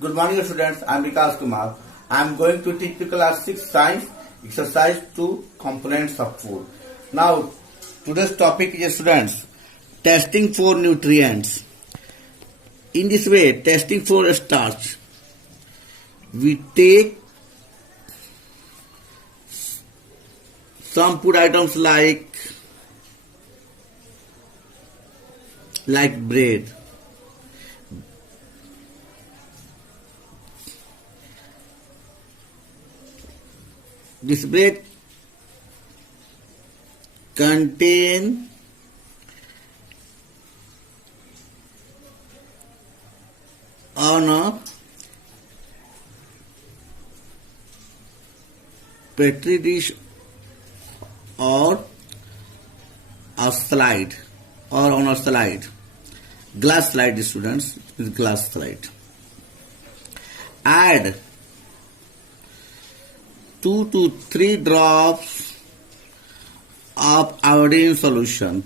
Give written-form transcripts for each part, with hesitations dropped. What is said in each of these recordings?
Good morning, students. I am Vikas Kumar. I am going to teach you class 6 science exercise 2 components of food. Now, today's topic is students testing for nutrients. In this way, testing for starch, we take some food items like bread. This bread contain on a petri dish or a slide or on a slide. Glass slide, students, with glass slide. Add 2 to 3 drops of iodine solution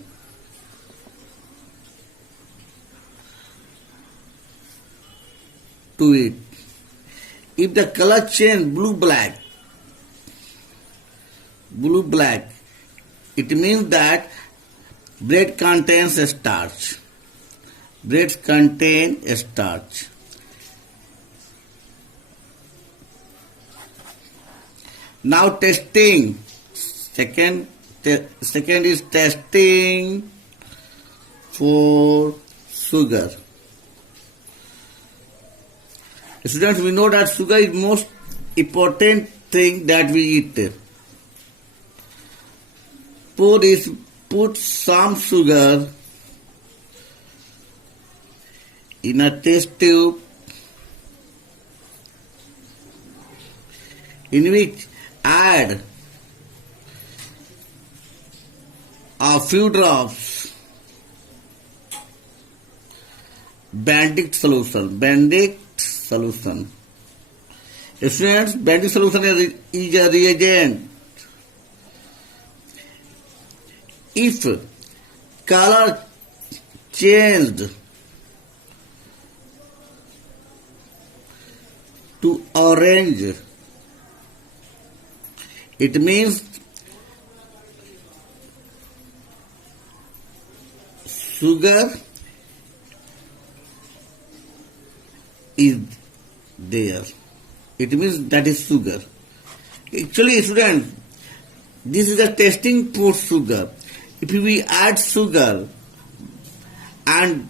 to it. If the color change blue black, it means that bread contains a starch. Bread contain a starch. Now testing. Second is testing for sugar. Students, we know that sugar is most important thing that we eat. Put some sugar in a test tube in which add a few drops Benedict solution. Students, Benedict solution is a reagent. If color changed to orange, it means sugar is there. It means that is sugar. Actually, students, this is a testing for sugar. If we add sugar and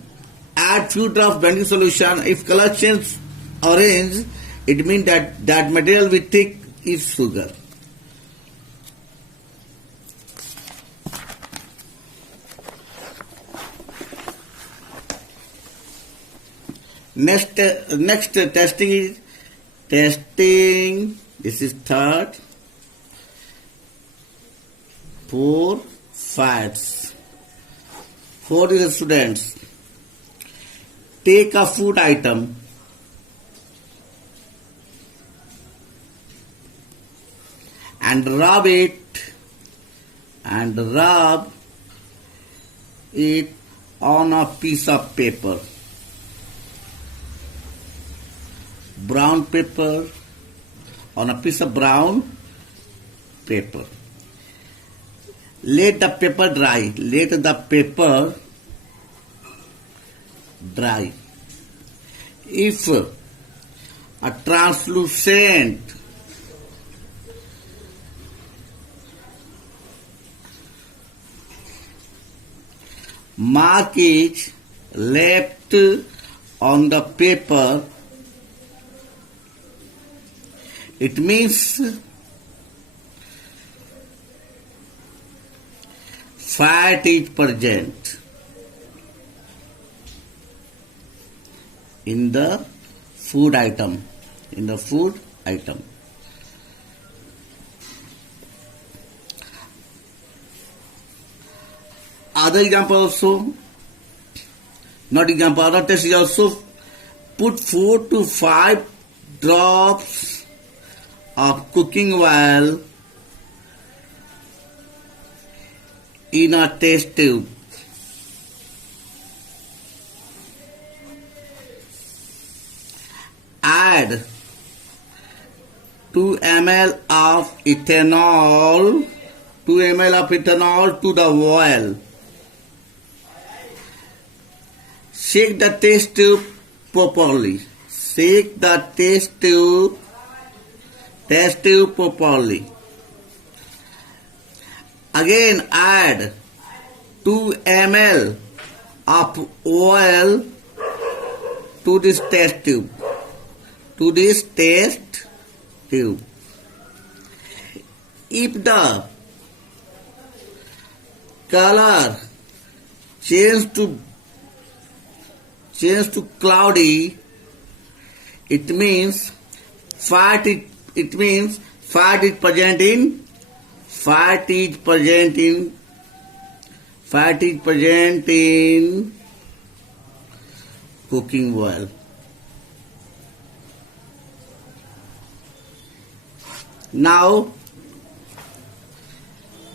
add few drops Benedict solution, if color change orange, it means that material we take is sugar. Next testing is testing. This is third for fats. For the students, take a food item and rub it on a piece of paper. Brown paper, on a piece of brown paper. Let the paper dry. If a translucent mark is left on the paper, it means fat is present in the food item. Other example also, other test is also put 4 to 5 drops of cooking oil in a test tube. add 2 ml of ethanol, 2 ml of ethanol to the oil. Shake the test tube properly. Shake the test tube properly. Again add 2 ml of oil to this test tube. If the color change to cloudy, it means fat is present in cooking oil. Now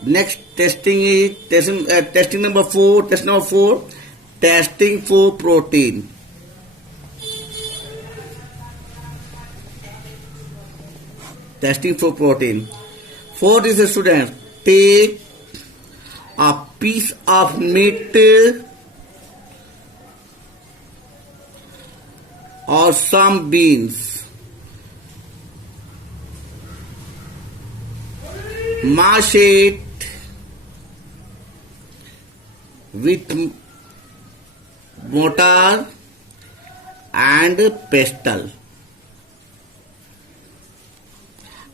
next testing is testing number 4. Testing for protein. Testing for protein. For this student, take a piece of meat or some beans. Mash it with mortar and pestle.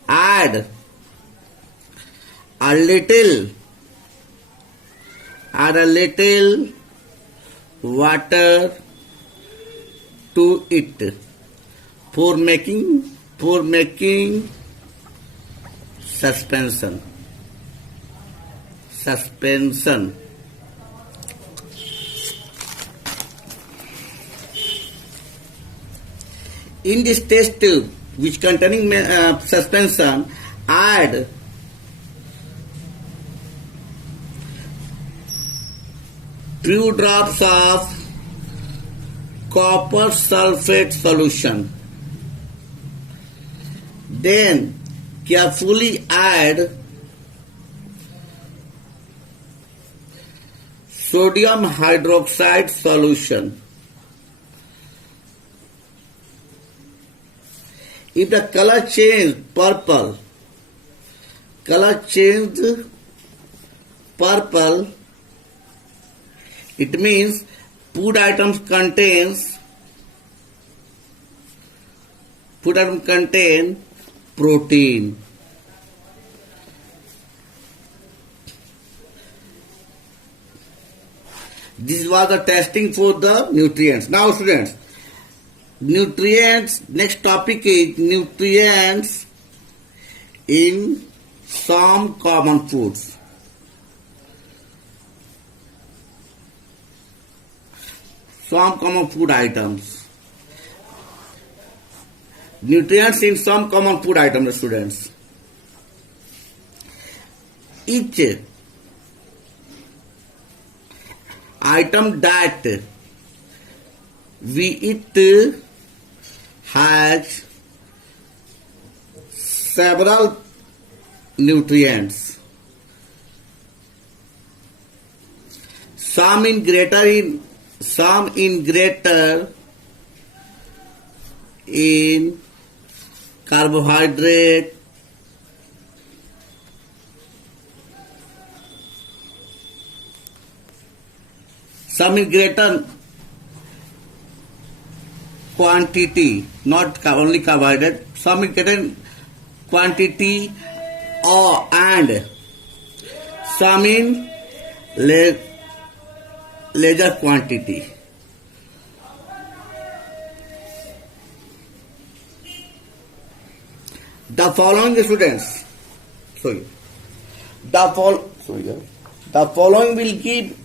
Add a little water to it for making suspension. In this test tube which containing suspension, add few drops of copper sulfate solution. Then carefully add sodium hydroxide solution. If the color changed purple, it means food item contain protein. This was the testing for the nutrients. Now students, nutrients, next topic is nutrients in some common foods. Some common food items. Nutrients in some common food items, students. Each item that we eat has several nutrients. Some in greater in carbohydrate, some in greater quantity, not only carbohydrate, some in greater quantity and some in lesser quantity. The following students, the following will give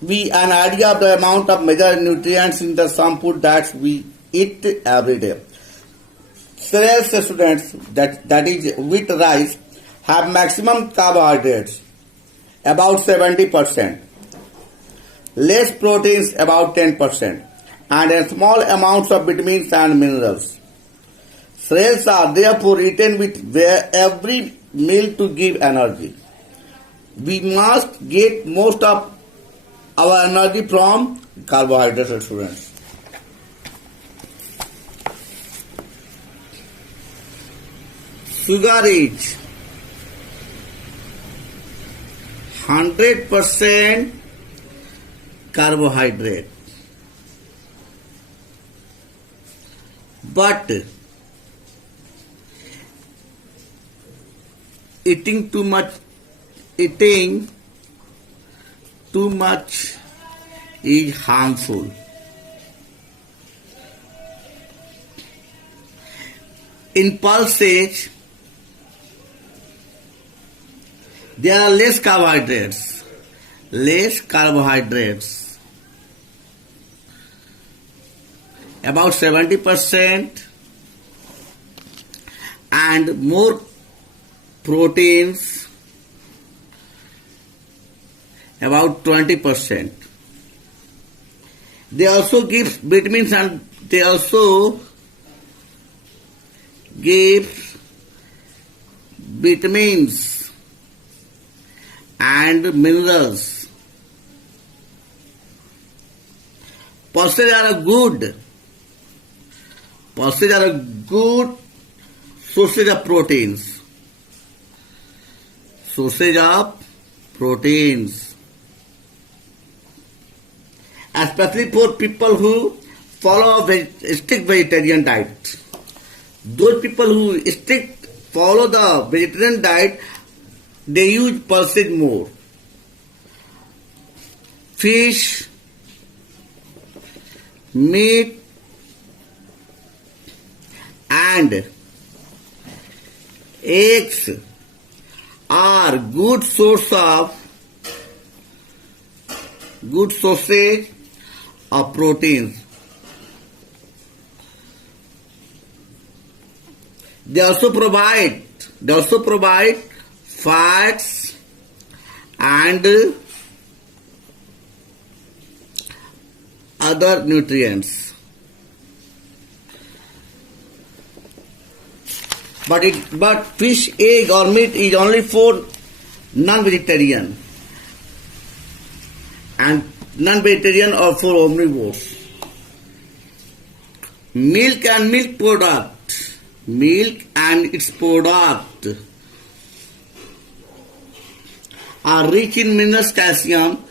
we an idea of the amount of major nutrients in the some food that we eat every day. Cereals, students, that is wheat, rice, have maximum carbohydrates about 70%, less proteins about 10%, and a small amounts of vitamins and minerals. Cereals are therefore eaten with every meal to give energy. We must get most of our energy from carbohydrates, students. Sugar is 100% carbohydrate. But eating too much is harmful. In pulses, there are less carbohydrates. About 70%, and more proteins, about 20%. They also give vitamins and they also give vitamins and minerals. Pulses are a good sources of proteins. Especially for people who follow a strict vegetarian diet. Those people who follow the vegetarian diet, they use pulses more. Fish, meat, and eggs are good sources of proteins. They also provide fats and other nutrients. But fish, egg or meat is only for non-vegetarian or for omnivores. Milk and its product are rich in minerals, calcium,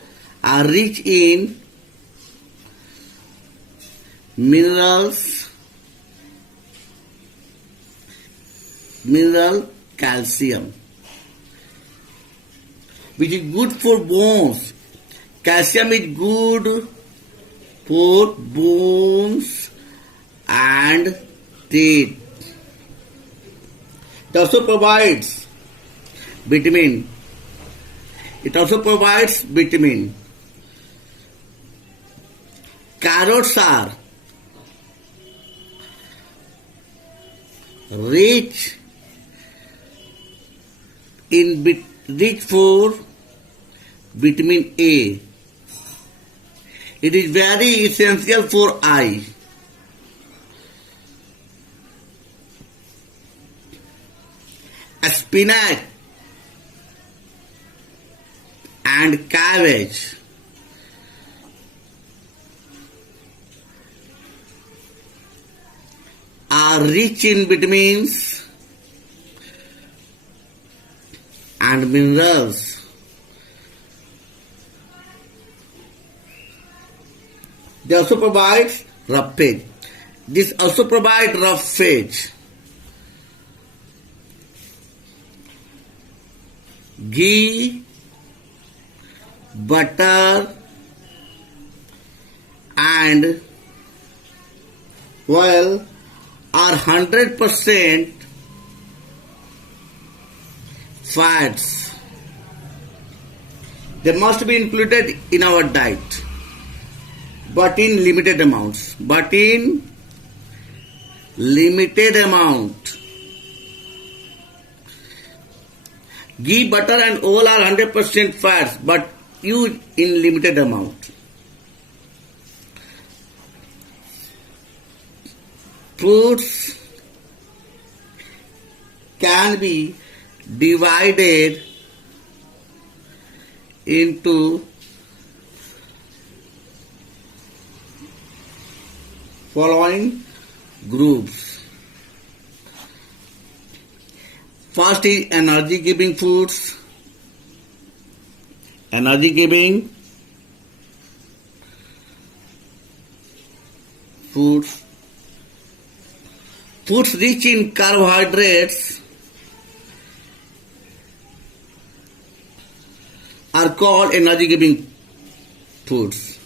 are rich in calcium, which is good for bones. Calcium is good for bones and teeth. It also provides vitamin. Carrots are rich for vitamin A. It is very essential for eye. Spinach and cabbage are rich in vitamins and minerals. They also provide roughage. This also provides roughage. Ghee, butter, and oil are 100% fats. They must be included in our diet, but in limited amounts. Ghee, butter and oil are 100% fats, but used in limited amount. Fruits can be divided into following groups. First is energy giving foods. Energy giving foods. Foods rich in carbohydrates are called energy giving foods.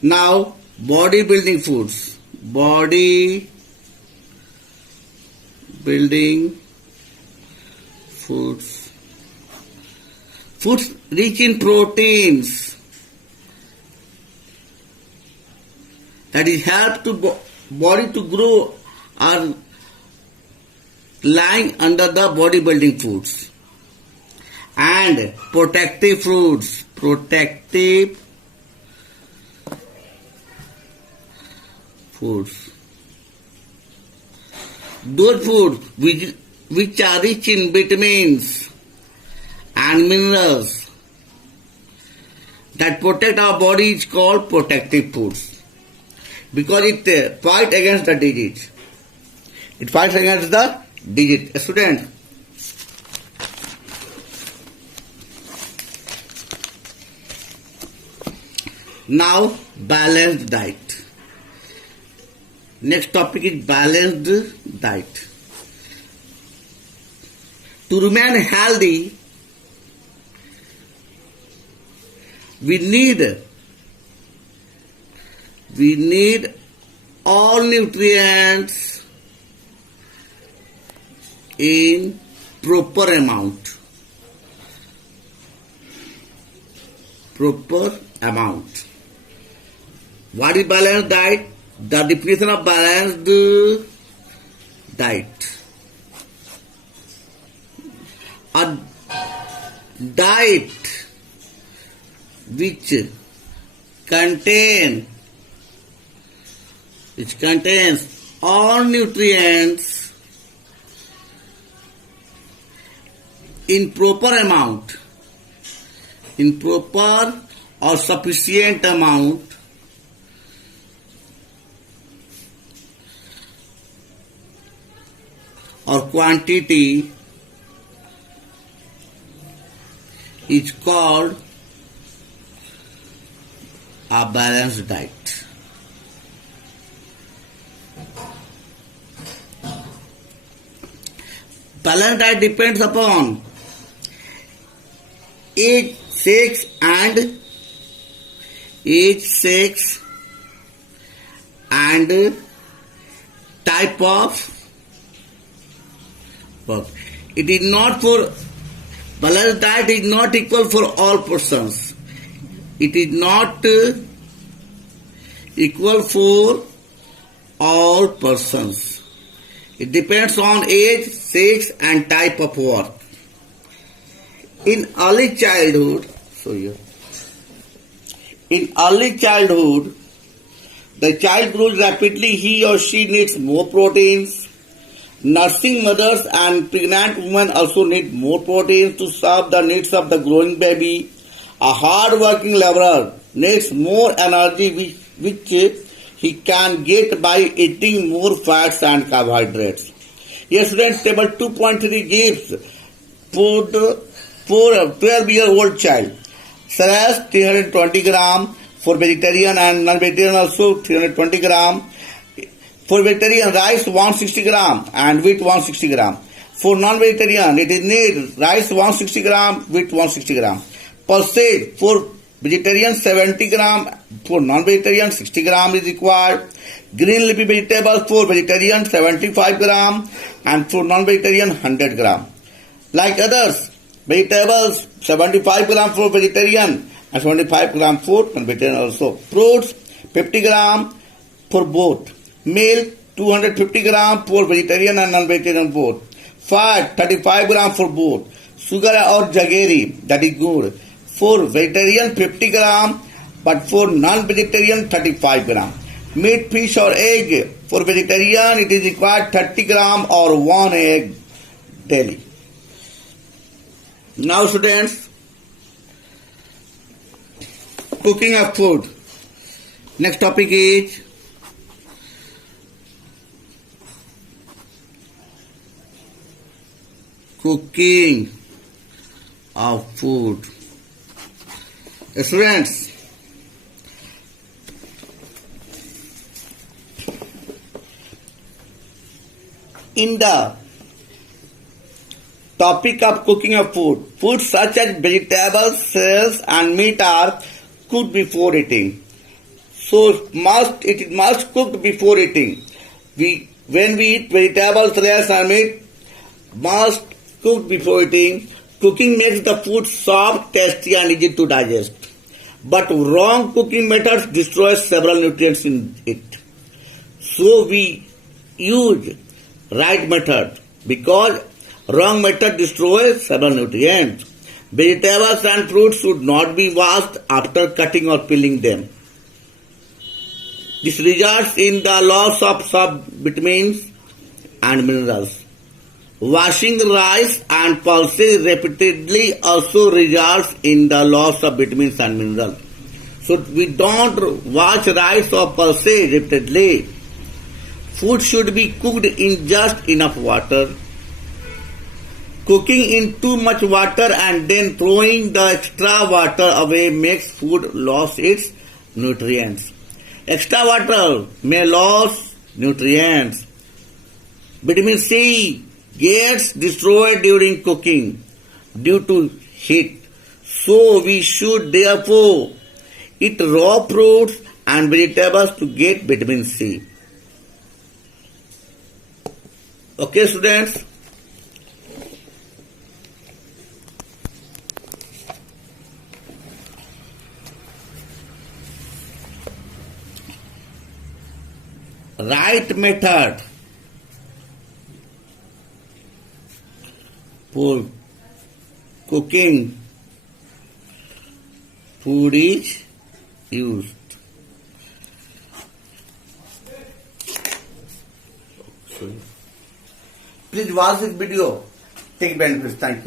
Now, body building foods. Body building foods. Foods rich in proteins that is help to body to grow are lying under the bodybuilding foods. And protective foods. Protective foods. Those foods which are rich in vitamins and minerals that protect our body is called protective foods. Because it fights against the disease. It fights against the disease. Student, now balanced diet. Next topic is balanced diet. To remain healthy, we need all nutrients in proper amount. Proper amount. What is balanced diet? The definition of balanced diet. A diet which contains all nutrients in proper amount, in proper or sufficient amount, or quantity is called a balanced diet. Balanced diet depends upon age, sex and type of work. It is not for balanced diet is not equal for all persons. It is not equal for all persons. It depends on age, sex and type of work. In early childhood, the child grows rapidly. He or she needs more proteins. Nursing mothers and pregnant women also need more proteins to serve the needs of the growing baby. A hard-working laborer needs more energy which he can get by eating more fats and carbohydrates. Here, students, table 2.3 gives for a 12-year-old child. Salads 320 gram, for vegetarian and non-vegetarian also 320 gram. For vegetarian, rice 160 gram and wheat 160 gram. For non-vegetarian, it is need rice 160 gram, wheat 160 gram. Pulses for vegetarian 70 gram, for non-vegetarian 60 gram is required. Green leafy vegetables for vegetarian 75 gram and for non-vegetarian 100 gram. Like others, vegetables 75 gram for vegetarian and 75 gram for non-vegetarian also. Fruits 50 gram for both. Milk 250 gram for vegetarian and non-vegetarian both. Fat 35 gram for both. Sugar or jaggery, that is good. For vegetarian 50 gram but for non-vegetarian 35 gram. Meat, fish or egg. For vegetarian it is required 30 gram or 1 egg. daily. Now students, cooking of food. Next topic is cooking of food. Students, in the topic of cooking of food, foods such as vegetables, cereals and meat are cooked before eating. So it must cooked before eating. When we eat vegetables, cereals and meat, must cooked before eating. Cooking makes the food soft, tasty and easy to digest. But wrong cooking methods destroy several nutrients in it. So we use right method, because wrong method destroys several nutrients. Vegetables and fruits should not be washed after cutting or peeling them. This results in the loss of some vitamins and minerals. Washing rice and pulses repeatedly also results in the loss of vitamins and minerals. So we don't wash rice or pulses repeatedly. Food should be cooked in just enough water. Cooking in too much water and then throwing the extra water away makes food lose its nutrients. Extra water may lose nutrients. Vitamin C gets destroyed during cooking due to heat. So we should therefore eat raw fruits and vegetables to get vitamin C. Okay, students? Right method for cooking food is used. Please watch this video. Take benefits. Thank you.